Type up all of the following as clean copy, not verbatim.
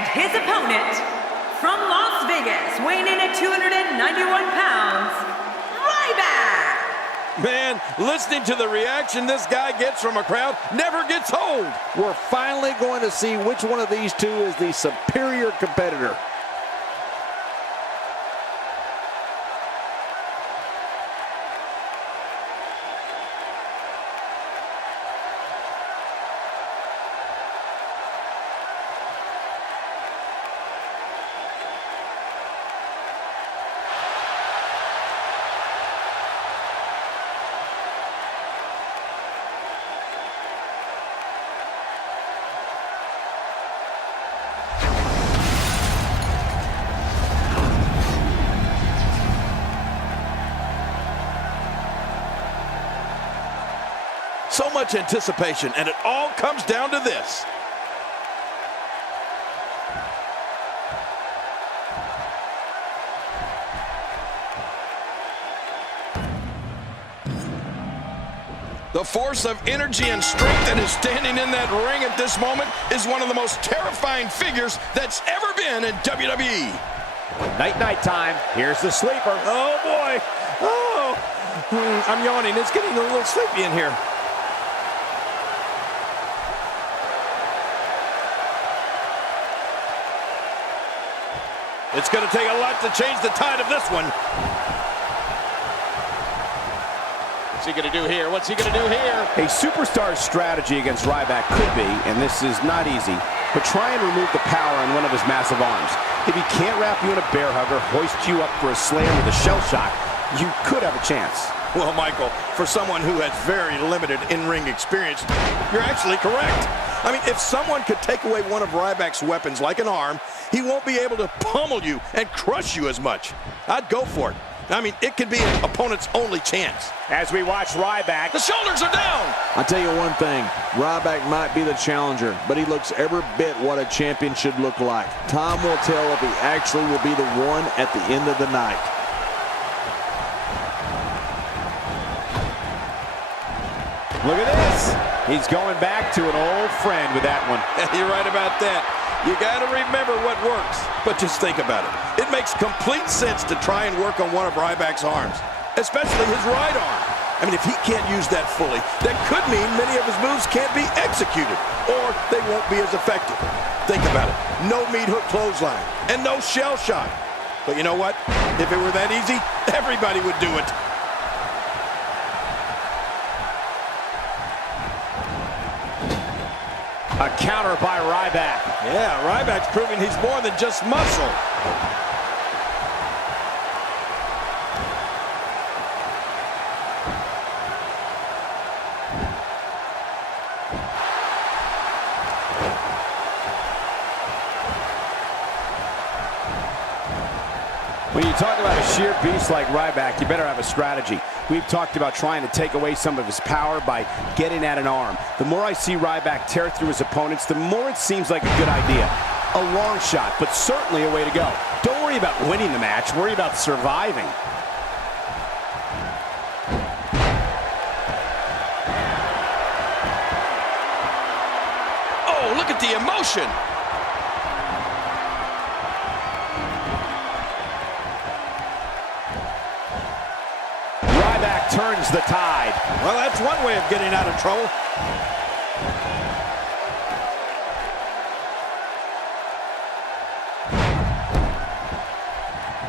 And his opponent, from Las Vegas, weighing in at 291 pounds, Ryback! Man, listening to the reaction this guy gets from a crowd never gets old. We're finally going to see which one of these two is the superior competitor. So much anticipation, and it all comes down to this. The force of energy and strength that is standing in that ring at this moment is one of the most terrifying figures that's ever been in WWE. Night time. Here's the sleeper. Oh, boy. Oh, I'm yawning. It's getting a little sleepy in here. It's going to take a lot to change the tide of this one. What's he going to do here? What's he going to do here? A superstar's strategy against Ryback could be, and this is not easy, but try and remove the power on one of his massive arms. If he can't wrap you in a bear hugger, hoist you up for a slam with a shell shock, you could have a chance. Well, Michael, for someone who has very limited in-ring experience, you're actually correct. I mean, if someone could take away one of Ryback's weapons like an arm, he won't be able to pummel you and crush you as much. I'd go for it. I mean, it could be an opponent's only chance. As we watch Ryback. The shoulders are down. I'll tell you one thing, Ryback might be the challenger, but he looks every bit what a champion should look like. Time will tell if he actually will be the one at the end of the night. Look at this. He's going back to an old friend with that one. You're right about that. You got to remember what works. But just think about it. It makes complete sense to try and work on one of Ryback's arms, especially his right arm. I mean, if he can't use that fully, that could mean many of his moves can't be executed, or they won't be as effective. Think about it. No meat hook clothesline, and no shell shock. But you know what? If it were that easy, everybody would do it. A counter by Ryback. Yeah, Ryback's proving he's more than just muscle. When you talk about a sheer beast like Ryback, you better have a strategy. We've talked about trying to take away some of his power by getting at an arm. The more I see Ryback tear through his opponents, the more it seems like a good idea. A long shot, but certainly a way to go. Don't worry about winning the match, worry about surviving. Oh, look at the emotion. Turns the tide. Well, that's one way of getting out of trouble.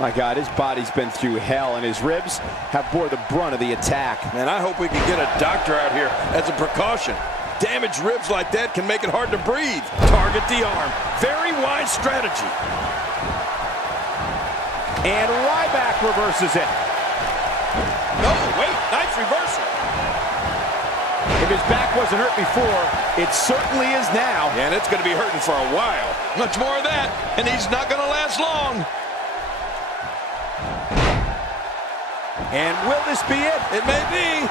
My God, his body's been through hell, and his ribs have bore the brunt of the attack. And I hope we can get a doctor out here as a precaution. Damaged ribs like that can make it hard to breathe. Target the arm. Very wise strategy. And Ryback reverses it. No, wait, nice reversal. If his back wasn't hurt before, it certainly is now. Yeah, and it's going to be hurting for a while. Much more of that, and he's not going to last long. And will this be it? It may be.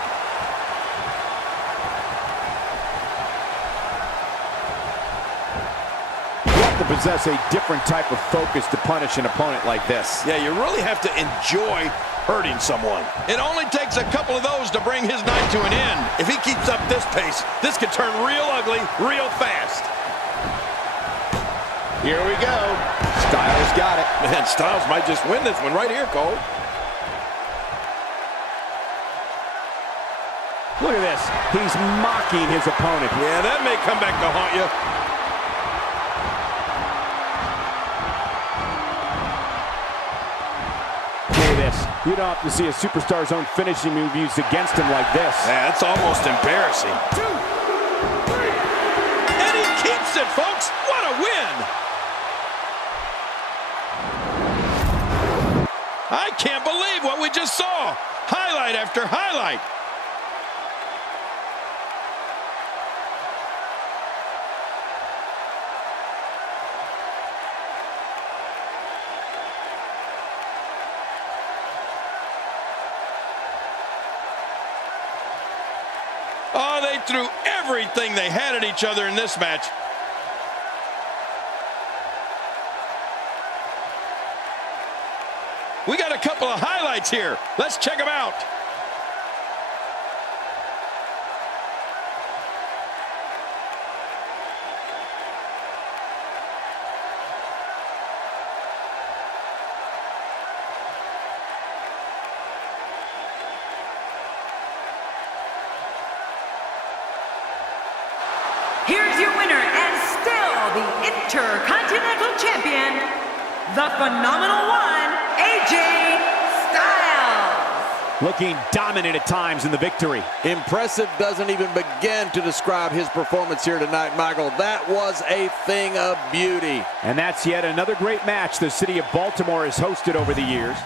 You have to possess a different type of focus to punish an opponent like this. Yeah, you really have to enjoy hurting someone. It only takes a couple of those to bring his night to an end. If he keeps up this pace, this could turn real ugly real fast. Here we go. Styles got it. Man, Styles might just win this one right here, Cole. Look at this. He's mocking his opponent. Yeah, that may come back to haunt you. Look at this. You don't have to see a superstar's own finishing move used against him like this. Yeah, that's almost embarrassing. 2, 3. And he keeps it, folks. What a win. I can't believe what we just saw. Highlight after highlight. Oh, they threw everything they had at each other in this match. We got a couple of highlights here. Let's check them out. Here's your winner and still the Intercontinental Champion, the Phenomenal One, AJ Styles. Looking dominant at times in the victory. Impressive doesn't even begin to describe his performance here tonight, Michael. That was a thing of beauty. And that's yet another great match the city of Baltimore has hosted over the years.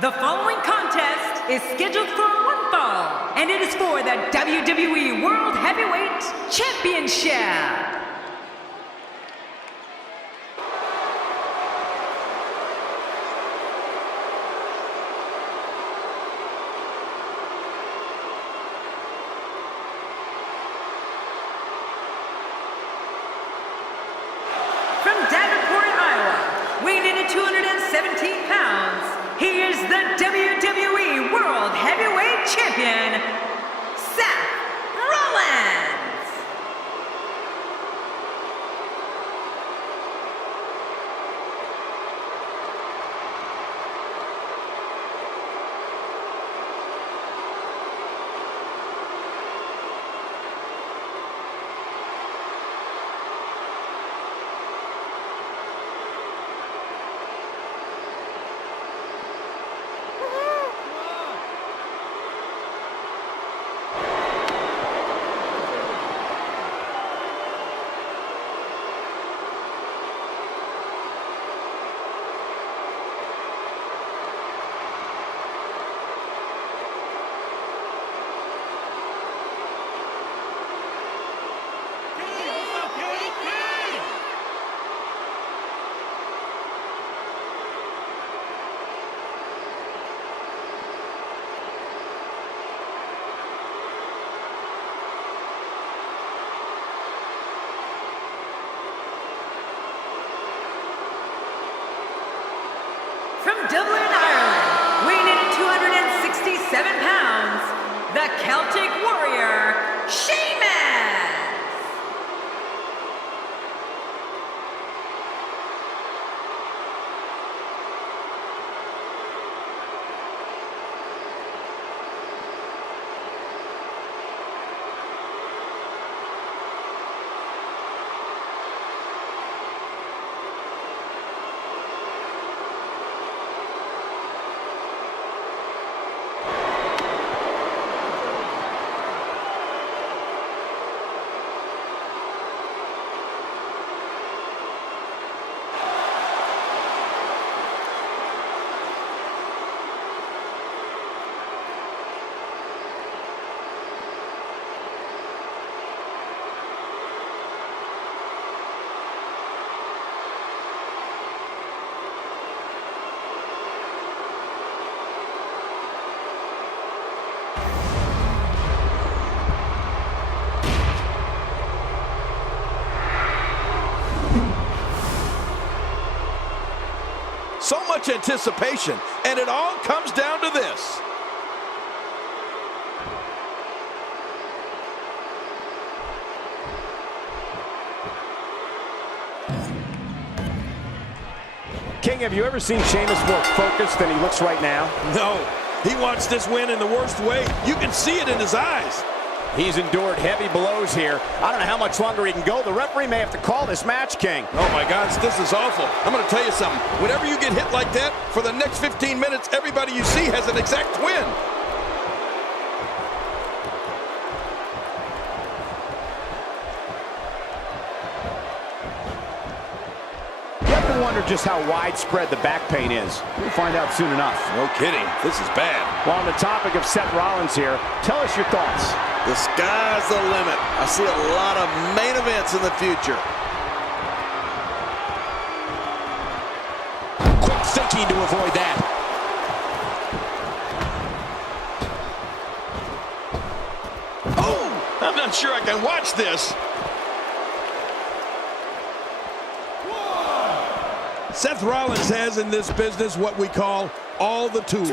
The following contest is scheduled for one fall, and it is for the WWE World Heavyweight Championship. From Davenport, Iowa, weighing in at 217 pounds, he is the WWE World Heavyweight Champion, Seth Rollins. much anticipation, and it all comes down to this. King, have you ever seen Sheamus more focused than he looks right now? No, he wants this win in the worst way. You can see it in his eyes. He's endured heavy blows here. I don't know how much longer he can go. The referee may have to call this match, King. Oh my gosh, this is awful. I'm going to tell you something. Whenever you get hit like that, for the next 15 minutes, everybody you see has an exact twin. You have to wonder just how widespread the back pain is. We'll find out soon enough. No kidding. This is bad. Well, on the topic of Seth Rollins here, tell us your thoughts. The sky's the limit. I see a lot of main events in the future. Quick thinking to avoid that. Oh, I'm not sure I can watch this. Seth Rollins has in this business what we call all the tools.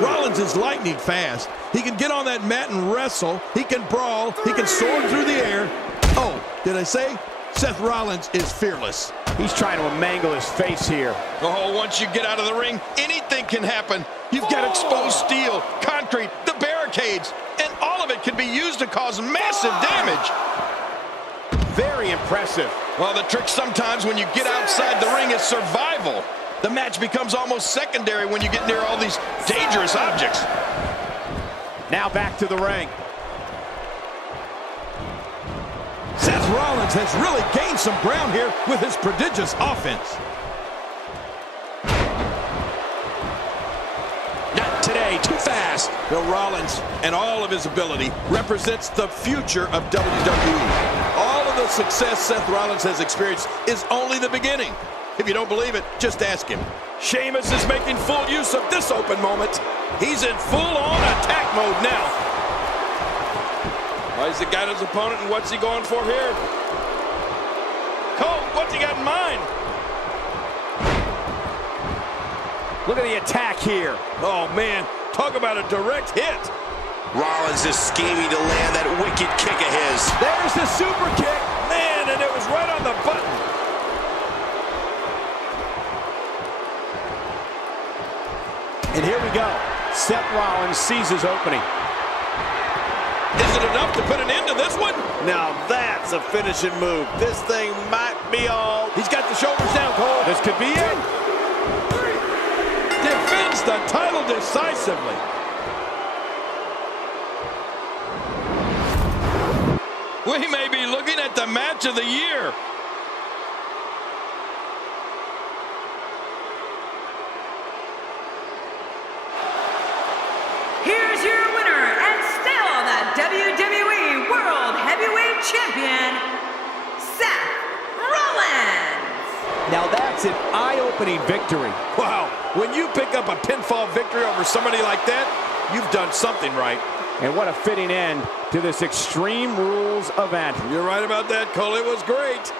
Rollins is lightning fast. He can get on that mat and wrestle. He can brawl. He can soar through the air. Oh, did I say? Seth Rollins is fearless. He's trying to mangle his face here. Oh, once you get out of the ring, anything can happen. You've got exposed steel, concrete, the barricades, and all of it can be used to cause massive damage. Very impressive. Well, the trick sometimes when you get outside the ring is survival. The match becomes almost secondary when you get near all these dangerous objects. Now back to the ring. Seth Rollins has really gained some ground here with his prodigious offense. Not today, too fast. Bill Rollins and all of his ability represents the future of WWE. All of the success Seth Rollins has experienced is only the beginning. If you don't believe it, just ask him. Sheamus is making full use of this open moment. He's in full-on attack mode now. Well, he's got his opponent, and what's he going for here? Cole, what's he got in mind? Look at the attack here. Oh, man, talk about a direct hit. Rollins is scheming to land that wicked kick of his. There's the super kick. Man, and it was right on the button. And here we go. Seth Rollins sees his opening. Is it enough to put an end to this one? Now that's a finishing move. This thing might be all. He's got the shoulders down, Cole. This could be it. Defends the title decisively. We may be looking at the match of the year. Here's your winner and still the WWE World Heavyweight Champion, Seth Rollins. Now that's an eye-opening victory. Wow, when you pick up a pinfall victory over somebody like that, you've done something right. And what a fitting end to this Extreme Rules event. You're right about that, Cole. It was great.